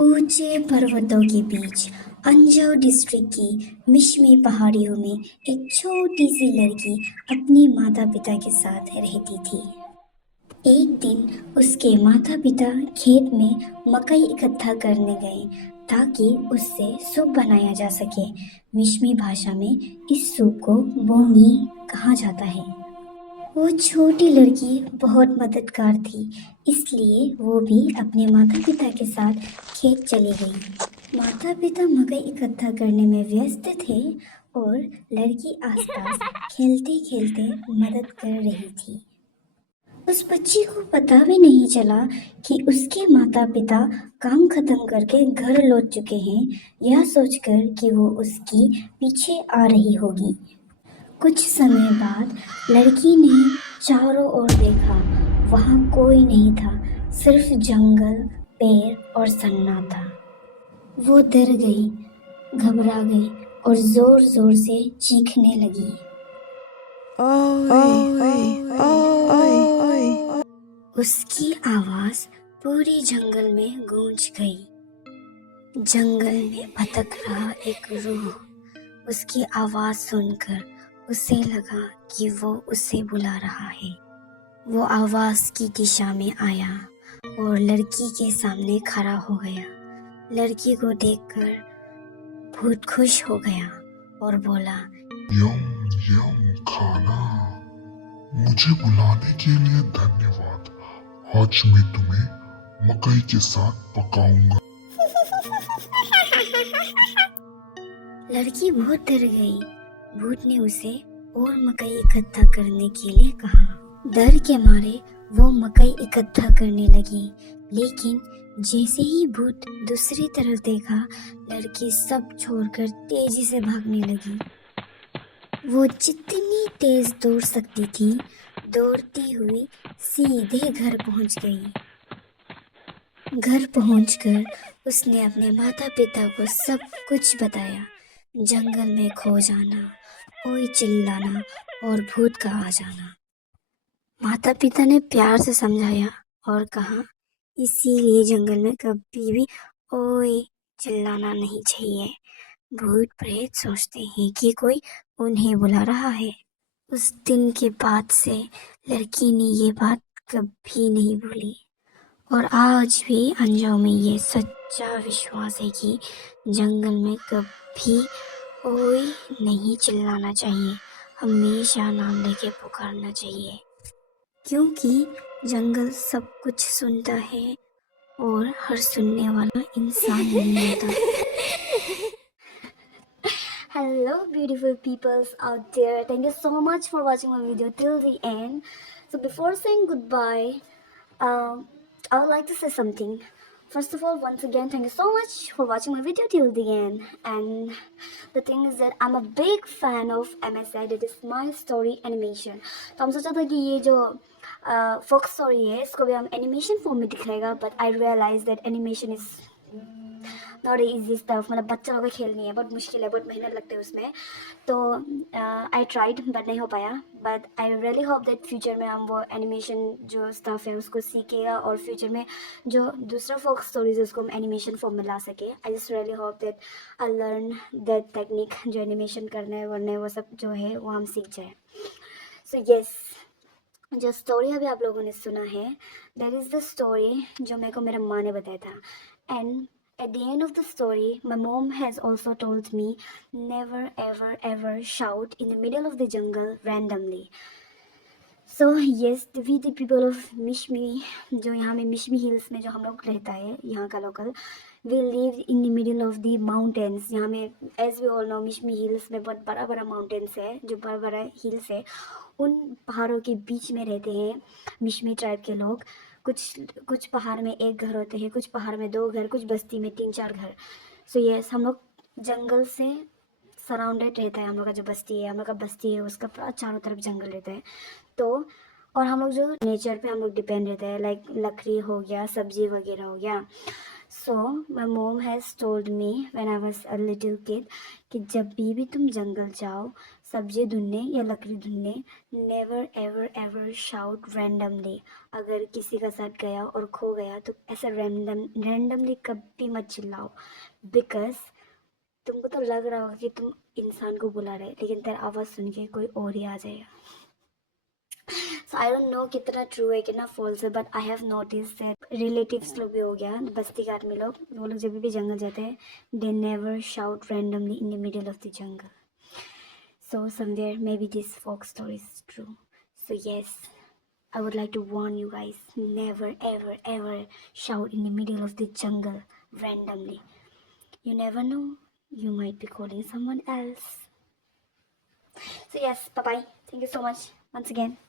ऊंचे पर्वतों के बीच अंजौ डिस्ट्रिक्ट की मिशमी पहाड़ियों में एक छोटी सी लड़की अपने माता पिता के साथ रहती थी। एक दिन उसके माता पिता खेत में मकई इकट्ठा करने गए ताकि उससे सूप बनाया जा सके। मिशमी भाषा में इस सूप को बोंगी कहा जाता है। वो छोटी लड़की बहुत मददगार थी, इसलिए वो भी अपने माता पिता के साथ खेत चली गई। माता पिता मकई इकट्ठा करने में व्यस्त थे और लड़की आसपास खेलते खेलते मदद कर रही थी। उस बच्ची को पता भी नहीं चला कि उसके माता पिता काम खत्म करके घर लौट चुके हैं, यह सोचकर कि वो उसकी पीछे आ रही होगी। कुछ समय बाद लड़की ने चारों ओर देखा। वहां कोई नहीं था, सिर्फ जंगल, पेड़ और सन्नाटा। वो डर गई, घबरा गई और जोर जोर से चीखने लगी। उसकी आवाज पूरी जंगल में गूंज गई। जंगल में भटक रहा एक रूह उसकी आवाज सुनकर उसे लगा कि वो उसे बुला रहा है। वो आवाज की दिशा में आया और लड़की के सामने खड़ा हो गया। लड़की को देखकर भूत खुश हो गया और बोला, यम यम खाना, मुझे बुलाने के लिए धन्यवाद। आज मैं तुम्हें मकई के साथ पकाऊंगा। लड़की बहुत डर गई। भूत ने उसे और मकई इकट्ठा करने के लिए कहा। डर के मारे वो मकई इकट्ठा करने लगी, लेकिन जैसे ही भूत दूसरी तरफ देखा, लड़की सब छोड़कर तेजी से भागने लगी। वो जितनी तेज दौड़ सकती थी, दौड़ती हुई सीधे घर पहुंच गई। घर पहुंचकर उसने अपने माता पिता को सब कुछ बताया। जंगल में खो जाना, कोई चिल्लाना और भूत का आ जाना। माता पिता ने प्यार से समझाया और कहा, इसीलिए जंगल में कभी भी ओए चिल्लाना नहीं चाहिए। भूत प्रेत सोचते हैं कि कोई उन्हें बुला रहा है। उस दिन के बाद से लड़की ने ये बात कभी नहीं भूली और आज भी अंजाव में ये सच्चा विश्वास है कि जंगल में कभी ओए नहीं चिल्लाना चाहिए, हमेशा नाम लेके पुकारना चाहिए, क्योंकि जंगल सब कुछ सुनता है और हर सुनने वाला इंसान नहीं होता। Hello beautiful peoples out there, thank you so much for watching my video till the end. So before saying goodbye, I would like to say something. First of all, once again, thank you so much for watching my video till the end. And the thing is that I'm a big fan of MSI, that is my story animation. तो हम सोचा था कि ये जो फोक story है इसको भी हम एनिमेशन फॉर्म में दिखाएगा, but I realize that animation is not easy stuff. मतलब बच्चा लोग खेलनी है, बहुत मुश्किल है, बहुत मेहनत लगती है उसमें। तो आई ट्राइड बट नहीं हो पाया, but I really hope that future में हम वो एनिमेशन जो स्टफ है उसको सीखेगा और फ्यूचर में जो दूसरा फोक स्टोरीज है उसको हम एनिमेशन फॉर्म में ला सके। I just really hope that I learn that technique, जो एनिमेशन करने वरने वो सब जो है वो हम सीख जाए। सो येस, जो स्टोरी अभी आप लोगों ने सुना है, दैट इज़ द स्टोरी जो मेरे को मेरा माँ ने बताया था। And at the end of the story, my mom has also told me, never ever ever shout in the middle of the jungle randomly. So yes, we the people of Mishmi, जो यहाँ में मिशमी हिल्स में जो हम लोग रहता है यहाँ का local, we live in the middle of the mountains. यहाँ में as we all know Mishmi hills में बहुत बड़ा बड़ा माउंटेन्स है, जो बड़ा बड़ा हिल्स है, उन पहाड़ों के बीच में रहते हैं मिशमी ट्राइब के लोग। कुछ पहाड़ में एक घर होते हैं, कुछ पहाड़ में दो घर, कुछ बस्ती में 3-4 घर। सो यस, हम लोग जंगल से सराउंडेड रहता है। हम लोग का जो बस्ती है, हम लोग का बस्ती है, उसका पूरा चारों तरफ जंगल रहता है। तो और हम लोग जो नेचर पे हम लोग डिपेंड रहते हैं, लाइक लकड़ी हो गया, सब्जी वगैरह हो गया। सो माई मोम has told me when I was a little kid कि जब भी तुम जंगल जाओ, सब्जी ढूंढने या लकड़ी ढूंढने, never ever ever shout randomly. अगर किसी का साथ गया और खो गया तो ऐसे रैंडमली कभी मत चिल्लाओ, बिकॉज तुमको तो लग रहा होगा कि तुम इंसान को बुला रहे, लेकिन तेरा आवाज़ सुन के कोई और ही आ जाएगा। सो आई डोंट नो कितना ट्रू है कितना फॉल्स है, but I have notice that relatives लोग भी हो गया, बस्ती के आदमी लोग, वो लोग जब भी जंगल जाते हैं, they never shout randomly in the middle of the jungle. So somewhere maybe this folk story is true. So yes, I would like to warn you guys, never ever ever shout in the middle of the jungle randomly. You never know, you might be calling someone else. So yes, bye bye. Thank you so much once again.